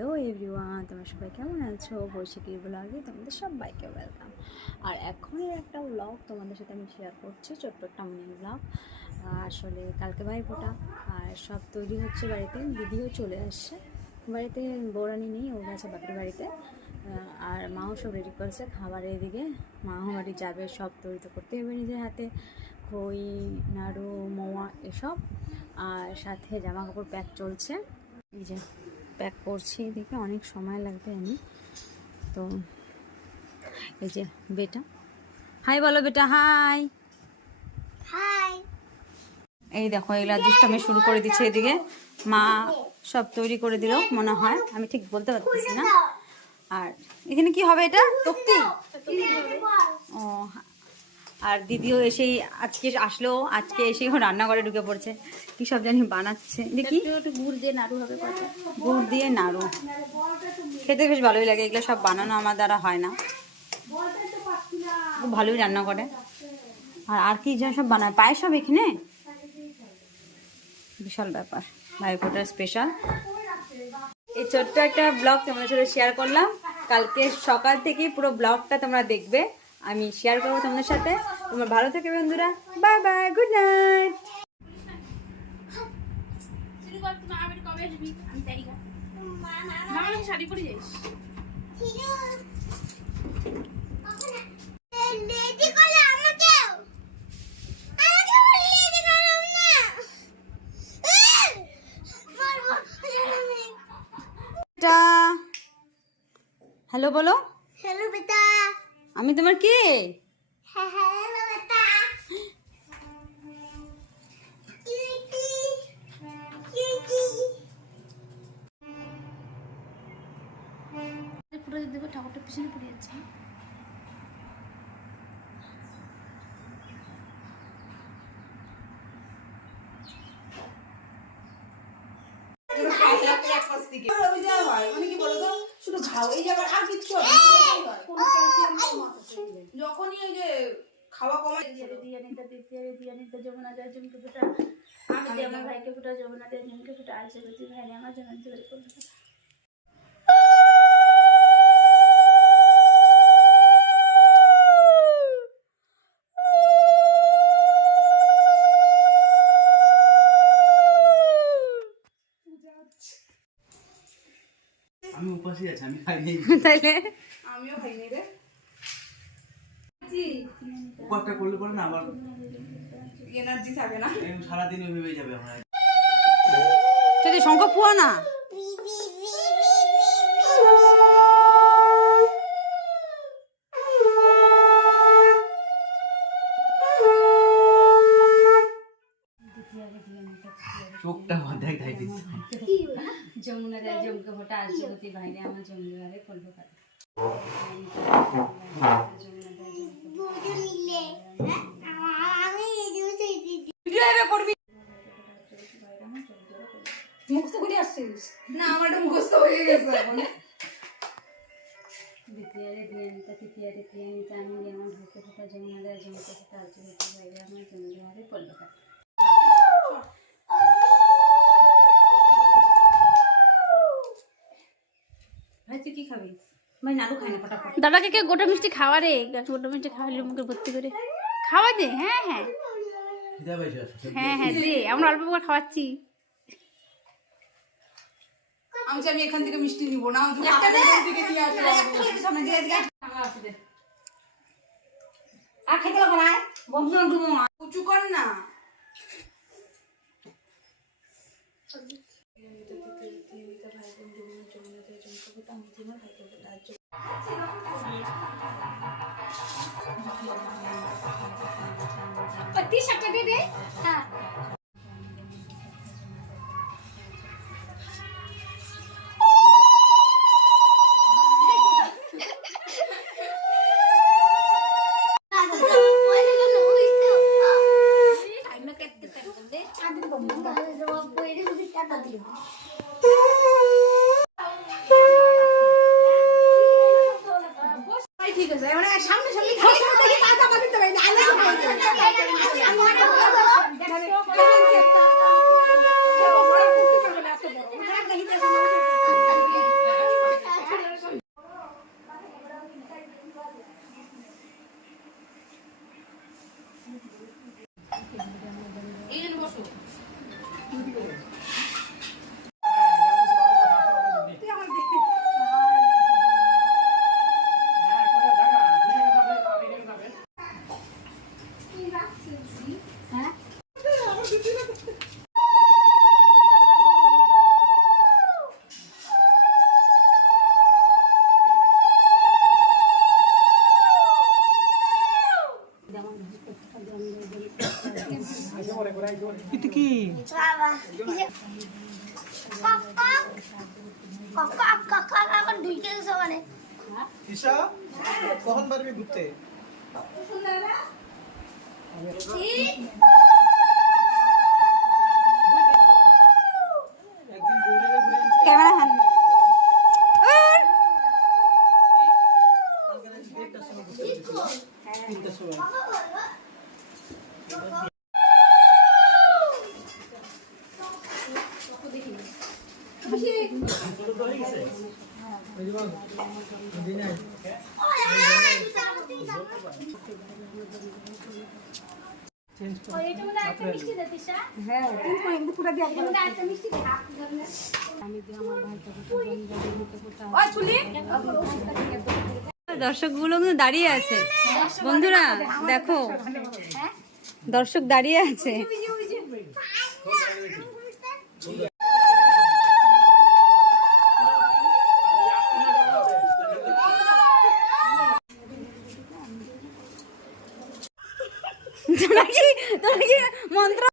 Hello everyone, তোমরা সবাই কেমন আছো? বৈশাখী ব্লগে তোমাদের সবাইকে ওয়েলকাম। আর এখনই একটা ব্লগ তোমাদের সাথে আমি শেয়ার করছি, ছোট্ট একটা মিনি ব্লগ। আসলে কালকে ভাইফোঁটা আর সব তৈরি হচ্ছে বাড়িতে, দিদিও চলে আসছে বাড়িতে, বৌরানি নেই, ও গেছে বাপের বাড়িতে। আর মাও সব রেডি করেছে খাবারের দিকে, মাও বাড়ি যাবে, সব তৈরি তো করতে হবে নিজের হাতে, খই, নাড়ু, মোয়া এসব। আর সাথে জামা কাপড় প্যাক চলছে, এই যে প্যাক করছি, এদিকে অনেক সময় লাগবে। আমি তো এই যে বেটা, হাই বলো বেটা, হাই হাই। এই দেখো এগুলা দুষ্টামি শুরু করে দিচ্ছে, এদিকে মা সব তৈরি করে দিল মনে হয়, আমি ঠিক বলতে পারতেছি না। আর এখানে কি হবে, এটা তক্তি? ও, আর দিদিও এসেই আজকে আসলো, আজকে এসেই রান্নাঘরে ঢুকে পড়ছে, কি সব জানি বানাচ্ছে। দেখি গুড় দিয়ে নাড়ু হবে, গুড় দিয়ে নাড়ু খেতে বেশ ভালোই লাগে। এগুলো সব বানানো আমার দ্বারা হয় না, খুব ভালোই রান্না করে। আর কি যেন সব বানায়, পায় সব এখানে, বিশাল ব্যাপার, ভাইফোঁটার স্পেশাল। এই ছোট্ট একটা ব্লগ তোমাদের সাথে শেয়ার করলাম। কালকে সকাল থেকে পুরো ব্লগটা তোমরা দেখবে, আমি শেয়ার করবো তোমাদের সাথে। তোমরা ভালো থেকো বন্ধুরা, bye bye, good night. Sari পরে যাইস। হ্যালো বলো। হ্যালো বেটা। আমি তোমার কে? হ্যালো বেটা। পুরো দেবো, ঠাকুরটা পিছনে পড়ে যাচ্ছে। যখনই ওই যে খাওয়া কমায় যমুনা দেয় জমকে ফুটা, আমি দিয়ে আমার ভাইকে ফুটা, যমুনা দেয় জমকে ফুটা, আর জগতি ভাই আমার জন্য তৈরি করবো। আমি উপাসী আছি, আমি খাইনি। তাইলে আমিও খাইনি রে। উপরটা করলে পরে না আবার এনার্জি থাকে না, সারাদিন ওইভাবেই যাবে আমার। যদি শঙ্খ পুয়া না, চোখটা দেখ ধাই দিচ্ছে। যমুনা দেয় জমকে ফোটা, আর জগতি ভাইরে আমার জমুনারে করবো কাটা। মুখস্থ করে আসছিস না আমার এটা মুখস্থ হয়ে গেছে এখন। দ্বিতীয়ারে দিয়ানিতা, তৃতীয়ারে প্রিয়ানিতা, আমি আমার ভাইকে ফোটা, যমুনা দেয় জমকে ফোটা, আর জগতি ভাইরে আমার জমুনারে করবো কাটা। ভাই তুই কি খাবি? ভাই নাড়ু খাই না, ফটাফট। দাদাকে কে গোটা মিষ্টি খাওয়া রে, গোটা মিষ্টি খাওয়ালে মুখে ভর্তি করে খাওয়া দে। হ্যাঁ হ্যাঁ খিদা পাইছে আসলে। হ্যাঁ হ্যাঁ দে, আমরা অল্প করে খাওয়াচ্ছি। আমি এখান থেকে মিষ্টি নিব না, দিকে নিয়ে আসবো। উঁচু কর না। টি-শার্টটা দে দে। হ্যাঁ ঠিক আছে, মানে সামনে সামনে এখন ঢুকে গেছে মানে ঈশা কখন পারবি ঘুরতে? একদিন গৌরীকে ঘুরে আনছি। ক্যামেরা হ্যান্ড কালকে রাতে 1:30টার সময় ঘুরতে গেছিল। 3টার সময়। তোর তো হয়ে গেছে? ওই যে বল, দিন আয়। চেঞ্জ কর। এটা মনে একটা মিষ্টি দে দিশা হ্যাঁ তিন পয়েন্ট পুরো দিয়ে এটা মনে একটা মিষ্টি দে হাত ধরে দর্শকগুলো কিন্তু দাঁড়িয়ে আছে বন্ধুরা, দেখো দর্শক দাঁড়িয়ে আছে। তোরা কি মন্ত্র